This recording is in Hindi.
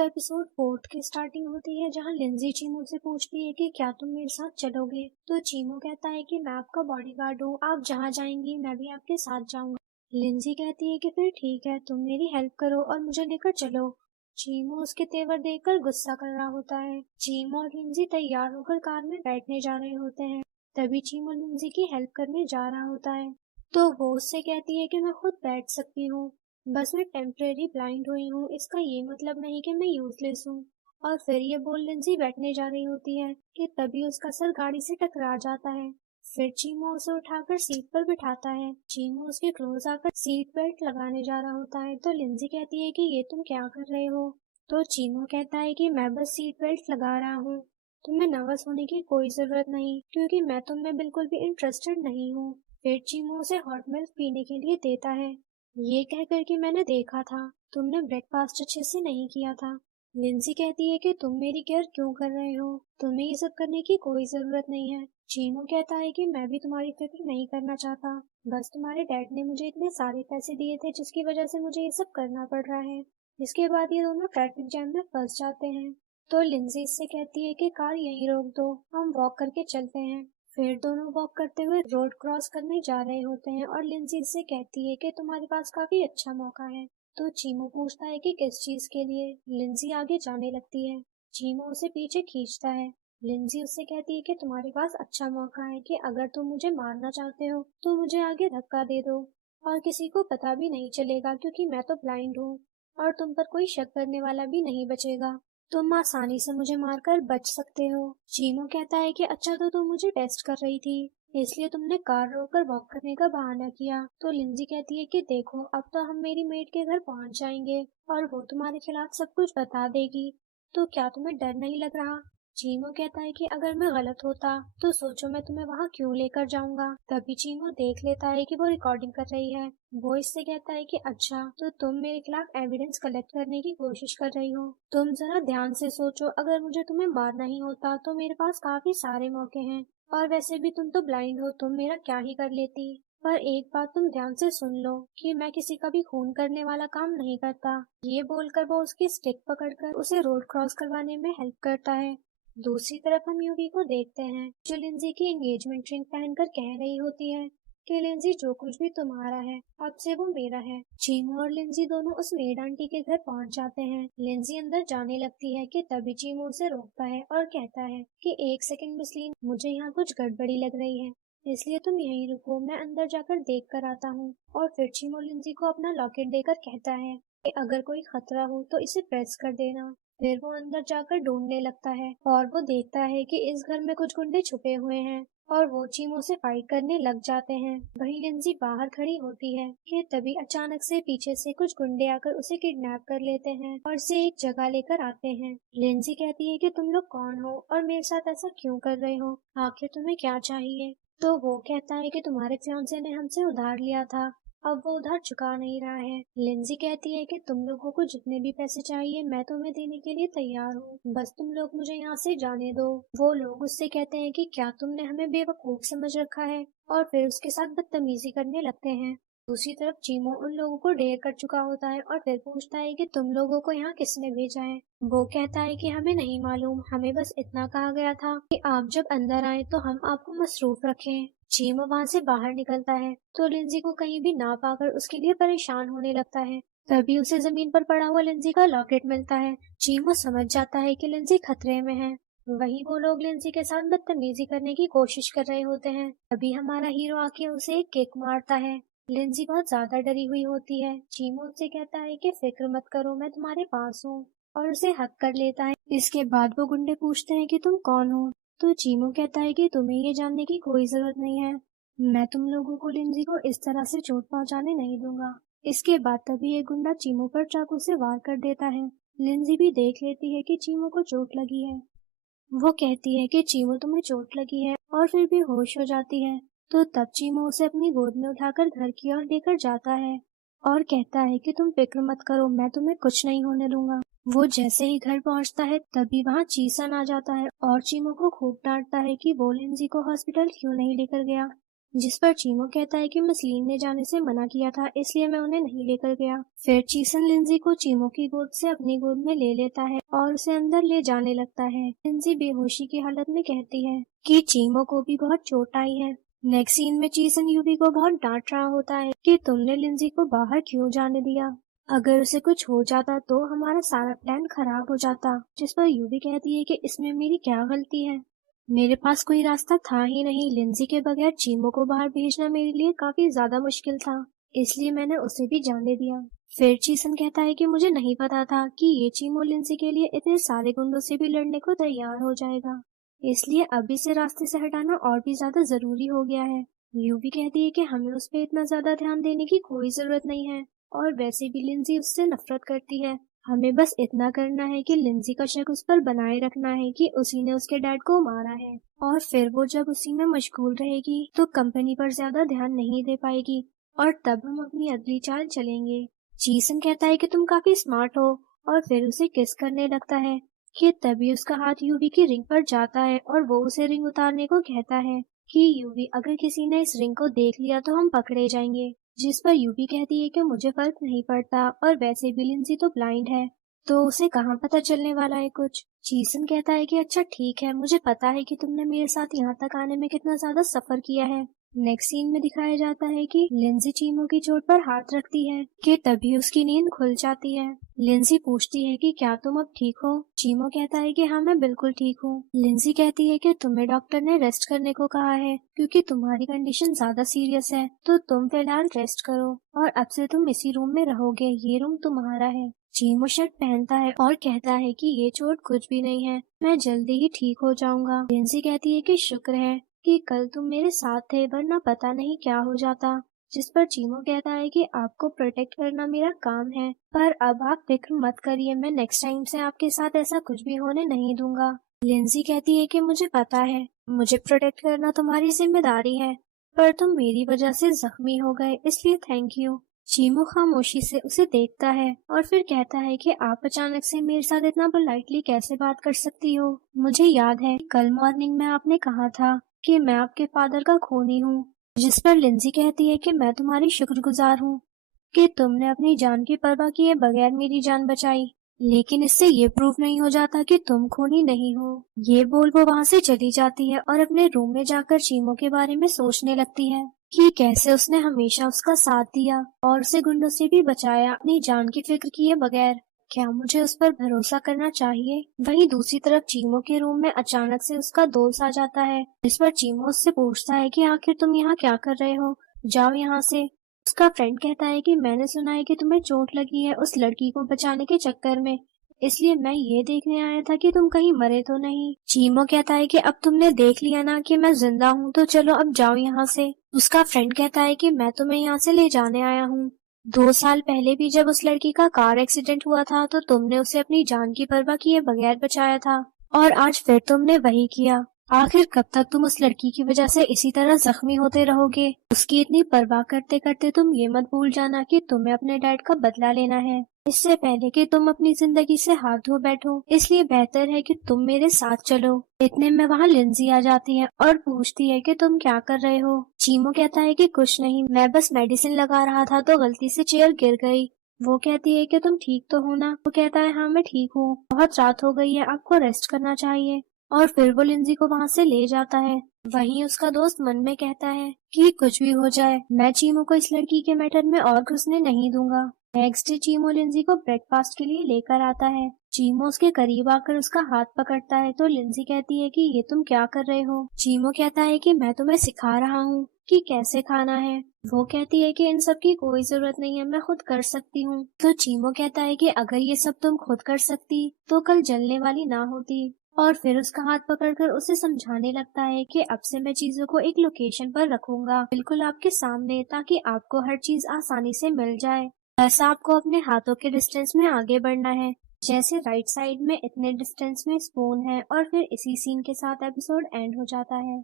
तो एपिसोड 4 की स्टार्टिंग होती है जहां लिंजी चीमो से पूछती है कि क्या तुम मेरे साथ चलोगे। तो चीमो कहता है कि मैं आपका बॉडीगार्ड हूँ, आप जहाँ जाएंगी मैं भी आपके साथ जाऊंगा। लिंजी कहती है कि फिर ठीक है, तुम मेरी हेल्प करो और मुझे लेकर चलो। चीमो उसके तेवर देखकर गुस्सा कर रहा होता है। चीमो और लिंजी तैयार होकर कार में बैठने जा रहे होते हैं। तभी चीमो लिंजी की हेल्प करने जा रहा होता है तो वो उससे कहती है कि मैं खुद बैठ सकती हूँ, बस मैं टेम्परेरी ब्लाइंड हुई हूँ, इसका ये मतलब नहीं कि मैं यूजलेस हूँ। और फिर ये बोल लिंजी बैठने जा रही होती है कि तभी उसका सर गाड़ी से टकरा जाता है। फिर चीमो उसे उठाकर सीट पर बिठाता है। चीमो उसके क्लोज आकर सीट बेल्ट लगाने जा रहा होता है तो लिंजी कहती है कि ये तुम क्या कर रहे हो। तो चीमो कहता है कि मैं बस सीट बेल्ट लगा रहा हूँ, तुम्हें नर्वस होने की कोई जरूरत नहीं क्योंकि मैं तुम में बिल्कुल भी इंटरेस्टेड नहीं हूँ। फिर चीमो उसे हॉट मिल्क पीने के लिए देता है। ये कहकर कि मैंने देखा था तुमने ब्रेकफास्ट अच्छे से नहीं किया था। लिंसी कहती है कि तुम मेरी केयर क्यों कर रहे हो, तुम्हें ये सब करने की कोई जरूरत नहीं है। चीनू कहता है कि मैं भी तुम्हारी फिक्र नहीं करना चाहता, बस तुम्हारे डैड ने मुझे इतने सारे पैसे दिए थे जिसकी वजह से मुझे ये सब करना पड़ रहा है। इसके बाद ये दोनों ट्रैफिक जैम में फंस जाते हैं। तो लिंसी इससे कहती है कि कार यहीं रोक दो, हम वॉक करके चलते हैं। फिर दोनों वॉक करते हुए रोड क्रॉस करने जा रहे होते हैं और लिंसी इससे कहती है कि तुम्हारे पास काफी अच्छा मौका है। तो चीमू पूछता है कि किस चीज के लिए। लिंसी आगे जाने लगती है। चीमू उसे पीछे खींचता है। लिंसी उससे कहती है कि तुम्हारे पास अच्छा मौका है कि अगर तुम मुझे मारना चाहते हो तो मुझे आगे धक्का दे दो और किसी को पता भी नहीं चलेगा क्योंकि मैं तो ब्लाइंड हूँ और तुम पर कोई शक करने वाला भी नहीं बचेगा। तुम आसानी से मुझे मारकर बच सकते हो। चीमो कहता है कि अच्छा तो तुम मुझे टेस्ट कर रही थी, इसलिए तुमने कार रोककर वॉक करने का बहाना किया। तो लिंजी कहती है कि देखो अब तो हम मेरी मेड के घर पहुंच जाएंगे और वो तुम्हारे खिलाफ सब कुछ बता देगी, तो क्या तुम्हें डर नहीं लग रहा। चीमो कहता है कि अगर मैं गलत होता तो सोचो मैं तुम्हें वहाँ क्यों लेकर जाऊंगा। तभी चीमो देख लेता है कि वो रिकॉर्डिंग कर रही है। वो इससे कहता है कि अच्छा तो तुम मेरे खिलाफ एविडेंस कलेक्ट करने की कोशिश कर रही हो। तुम जरा ध्यान से सोचो, अगर मुझे तुम्हें मारना ही होता तो मेरे पास काफी सारे मौके हैं और वैसे भी तुम तो ब्लाइंड हो, तुम मेरा क्या ही कर लेती। पर एक बात तुम ध्यान से सुन लो कि मैं किसी का भी खून करने वाला काम नहीं करता। ये बोलकर वो उसकी स्टिक पकड़कर उसे रोड क्रॉस करवाने में हेल्प करता है। दूसरी तरफ हम यूवी को देखते हैं जो लिंजी की एंगेजमेंट रिंग पहनकर कह रही होती है कि लिंजी जो कुछ भी तुम्हारा है अब से वो मेरा है। चीमू और लिंजी दोनों उस मेड आंटी के घर पहुंच जाते हैं। लिंजी अंदर जाने लगती है कि तभी चीमू उसे रोकता है और कहता है कि एक सेकंड मिसलीन, मुझे यहाँ कुछ गड़बड़ी लग रही है, इसलिए तुम यहीं रुको, मैं अंदर जाकर देख कर आता हूँ। और फिर चीमू लिंजी को अपना लॉकेट देकर कहता है कि अगर कोई खतरा हो तो इसे प्रेस कर देना। फिर वो अंदर जाकर ढूंढने लगता है और वो देखता है कि इस घर में कुछ गुंडे छुपे हुए हैं और वो चीमू से फाइट करने लग जाते हैं। वहीं लिंजी बाहर खड़ी होती है कि तभी अचानक से पीछे से कुछ गुंडे आकर उसे किडनैप कर लेते हैं और उसे एक जगह लेकर आते हैं। लिंजी कहती है कि तुम लोग कौन हो और मेरे साथ ऐसा क्यों कर रहे हो, आखिर तुम्हें क्या चाहिए। तो वो कहता है कि तुम्हारे फियांसे ने हमसे उधार लिया था, अब वो उधार चुका नहीं रहा है। लिंजी कहती है कि तुम लोगों को जितने भी पैसे चाहिए मैं तुम्हें देने के लिए तैयार हूँ, बस तुम लोग मुझे यहाँ से जाने दो। वो लोग उससे कहते हैं कि क्या तुमने हमें बेवकूफ समझ रखा है और फिर उसके साथ बदतमीजी करने लगते हैं। दूसरी तरफ चीमो उन लोगों को ढेर कर चुका होता है और फिर पूछता है कि तुम लोगों को यहाँ किसने भेजा है। वो कहता है कि हमें नहीं मालूम, हमें बस इतना कहा गया था कि आप जब अंदर आए तो हम आपको मसरूफ रखें। चीमो वहाँ से बाहर निकलता है तो लिंजी को कहीं भी ना पाकर उसके लिए परेशान होने लगता है। तभी उसे जमीन पर पड़ा हुआ लिंजी का लॉकेट मिलता है। चीमो समझ जाता है कि लिंजी खतरे में है। वहीं वो लोग लिंजी के साथ बदतमीजी करने की कोशिश कर रहे होते हैं। तभी हमारा हीरो आके उसे एक किक मारता है। लिंजी बहुत ज्यादा डरी हुई होती है। चीमो उससे कहता है कि फिक्र मत करो, मैं तुम्हारे पास हूँ और उसे हक कर लेता है। इसके बाद वो गुंडे पूछते हैं कि तुम कौन हो। तो चीमू कहता है कि तुम्हें ये जानने की कोई जरूरत नहीं है, मैं तुम लोगों को लिंजी को इस तरह से चोट पहुंचाने नहीं दूंगा। इसके बाद तभी एक गुंडा चीमू पर चाकू से वार कर देता है। लिंजी भी देख लेती है कि चीमू को चोट लगी है। वो कहती है कि चीमू तुम्हें चोट लगी है और फिर भी होश हो जाती है। तो तब चीमू उसे अपनी गोद में उठाकर घर की ओर लेकर जाता है और कहता है कि तुम फिक्र मत करो, मैं तुम्हें कुछ नहीं होने दूंगा। वो जैसे ही घर पहुंचता है तभी वहाँ चीसन आ जाता है और चीमू को खूब डांटता है कि वो लिंजी को हॉस्पिटल क्यों नहीं लेकर गया। जिस पर चीमो कहता है कि मसलीन ने जाने से मना किया था, इसलिए मैं उन्हें नहीं लेकर गया। फिर चीसन लिंजी को चीमो की गोद से अपनी गोद में ले लेता है और उसे अंदर ले जाने लगता है। लिंजी बेहोशी की हालत में कहती है कि चीमो को भी बहुत चोट आई है। नेक्स्ट सीन में चीसन यूवी को बहुत डांट रहा होता है कि तुमने लिंजी को बाहर क्यों जाने दिया, अगर उसे कुछ हो जाता तो हमारा सारा प्लान खराब हो जाता। जिस पर यूवी कहती है कि इसमें मेरी क्या गलती है, मेरे पास कोई रास्ता था ही नहीं। लिंजी के बगैर चीमो को बाहर भेजना मेरे लिए काफी ज्यादा मुश्किल था, इसलिए मैंने उसे भी जाने दिया। फिर चीसन कहता है कि मुझे नहीं पता था कि ये चीमो लिंजी के लिए इतने सारे गुंडों से भी लड़ने को तैयार हो जाएगा, इसलिए अभी से रास्ते से हटाना और भी ज्यादा जरूरी हो गया है। यूवी कहती है कि हमें उस पर इतना ज्यादा ध्यान देने की कोई जरूरत नहीं है, और वैसे भी लिंजी उससे नफरत करती है। हमें बस इतना करना है कि लिंजी का शक उस पर बनाए रखना है कि उसी ने उसके डैड को मारा है, और फिर वो जब उसी में मशगूल रहेगी तो कंपनी पर ज्यादा ध्यान नहीं दे पाएगी, और तब हम अपनी अगली चाल चलेंगे। जीसन कहता है कि तुम काफी स्मार्ट हो, और फिर उसे किस करने लगता है कि तभी उसका हाथ यूवी की रिंग पर जाता है और वो उसे रिंग उतारने को कहता है कि यूवी, अगर किसी ने इस रिंग को देख लिया तो हम पकड़े जाएंगे। जिस पर यूवी कहती है कि मुझे फर्क नहीं पड़ता, और वैसे भी लिंजी तो ब्लाइंड है, तो उसे कहाँ पता चलने वाला है कुछ। जीसन कहता है कि अच्छा ठीक है, मुझे पता है कि तुमने मेरे साथ यहाँ तक आने में कितना ज्यादा सफर किया है। नेक्स्ट सीन में दिखाया जाता है कि लिंजी चीमो की चोट पर हाथ रखती है कि तभी उसकी नींद खुल जाती है। लिंजी पूछती है कि क्या तुम अब ठीक हो? चीमो कहता है कि हाँ, मैं बिल्कुल ठीक हूँ। लिंजी कहती है कि तुम्हें डॉक्टर ने रेस्ट करने को कहा है क्योंकि तुम्हारी कंडीशन ज्यादा सीरियस है, तो तुम फिलहाल रेस्ट करो और अब से तुम इसी रूम में रहोगे, ये रूम तुम्हारा है। चीमो शर्ट पहनता है और कहता है कि ये चोट कुछ भी नहीं है, मैं जल्दी ही ठीक हो जाऊंगा। लिंजी कहती है कि शुक्र है कि कल तुम मेरे साथ थे, वरना पता नहीं क्या हो जाता। जिस पर चीमो कहता है कि आपको प्रोटेक्ट करना मेरा काम है, पर अब आप फिक्र मत करिए, मैं नेक्स्ट टाइम से आपके साथ ऐसा कुछ भी होने नहीं दूंगा। लिंजी कहती है कि मुझे पता है, मुझे प्रोटेक्ट करना तुम्हारी जिम्मेदारी है, पर तुम मेरी वजह से जख्मी हो गए, इसलिए थैंक यू। चीमो खामोशी से उसे देखता है और फिर कहता है कि आप अचानक से मेरे साथ इतना पोलाइटली कैसे बात कर सकती हो? मुझे याद है कल मॉर्निंग में आपने कहा था कि मैं आपके फादर का खूनी हूँ। जिस पर लिंजी कहती है कि मैं तुम्हारी शुक्रगुजार हूँ कि तुमने अपनी जान की परवाह किए बगैर मेरी जान बचाई, लेकिन इससे ये प्रूव नहीं हो जाता कि तुम खूनी नहीं हो। ये बोल वो वहाँ से चली जाती है और अपने रूम में जाकर चीमो के बारे में सोचने लगती है कि कैसे उसने हमेशा उसका साथ दिया और उसे गुंडों से भी बचाया अपनी जान की फिक्र किए बगैर। क्या मुझे उस पर भरोसा करना चाहिए? वहीं दूसरी तरफ चीमो के रूम में अचानक से उसका दोस्त आ जाता है, जिस पर चीमो उससे पूछता है कि आखिर तुम यहाँ क्या कर रहे हो, जाओ यहाँ से। उसका फ्रेंड कहता है कि मैंने सुना है कि तुम्हें चोट लगी है उस लड़की को बचाने के चक्कर में, इसलिए मैं ये देखने आया था कि तुम कहीं मरे तो नहीं। चीमो कहता है कि अब तुमने देख लिया ना कि मैं जिंदा हूँ, तो चलो अब जाओ यहाँ से। उसका फ्रेंड कहता है कि मैं तुम्हें यहाँ से ले जाने आया हूँ। 2 साल पहले भी जब उस लड़की का कार एक्सीडेंट हुआ था तो तुमने उसे अपनी जान की परवाह किए बगैर बचाया था, और आज फिर तुमने वही किया। आखिर कब तक तुम उस लड़की की वजह से इसी तरह जख्मी होते रहोगे? उसकी इतनी परवाह करते करते तुम ये मत भूल जाना कि तुम्हें अपने डैड का बदला लेना है, इससे पहले कि तुम अपनी जिंदगी से हाथ धो बैठो, इसलिए बेहतर है कि तुम मेरे साथ चलो। इतने में वहाँ लिंजी आ जाती है और पूछती है कि तुम क्या कर रहे हो? चीमो कहता है कि कुछ नहीं, मैं बस मेडिसिन लगा रहा था तो गलती से चेयर गिर गई। वो कहती है कि तुम ठीक तो हो ना? वो कहता है हाँ, मैं ठीक हूँ, बहुत रात हो गई है, आपको रेस्ट करना चाहिए। और फिर वो लिंजी को वहाँ से ले जाता है। वहीं उसका दोस्त मन में कहता है कि कुछ भी हो जाए, मैं चीमो को इस लड़की के मैटर में और घुसने नहीं दूंगा। नेक्स्ट डे चीमो लिंजी को ब्रेकफास्ट के लिए लेकर आता है। चीमो उसके करीब आकर उसका हाथ पकड़ता है तो लिंजी कहती है कि ये तुम क्या कर रहे हो? चीमो कहता है कि मैं तुम्हें सिखा रहा हूँ कि कैसे खाना है। वो कहती है कि इन सब की कोई जरूरत नहीं है, मैं खुद कर सकती हूँ। तो चीमो कहता है कि अगर ये सब तुम खुद कर सकती तो कल जलने वाली ना होती, और फिर उसका हाथ पकड़कर उसे समझाने लगता है कि अब से मैं चीजों को एक लोकेशन पर रखूंगा, बिल्कुल आपके सामने, ताकि आपको हर चीज आसानी से मिल जाए। बस आपको अपने हाथों के डिस्टेंस में आगे बढ़ना है, जैसे राइट साइड में इतने डिस्टेंस में स्पून है, और फिर इसी सीन के साथ एपिसोड एंड हो जाता है।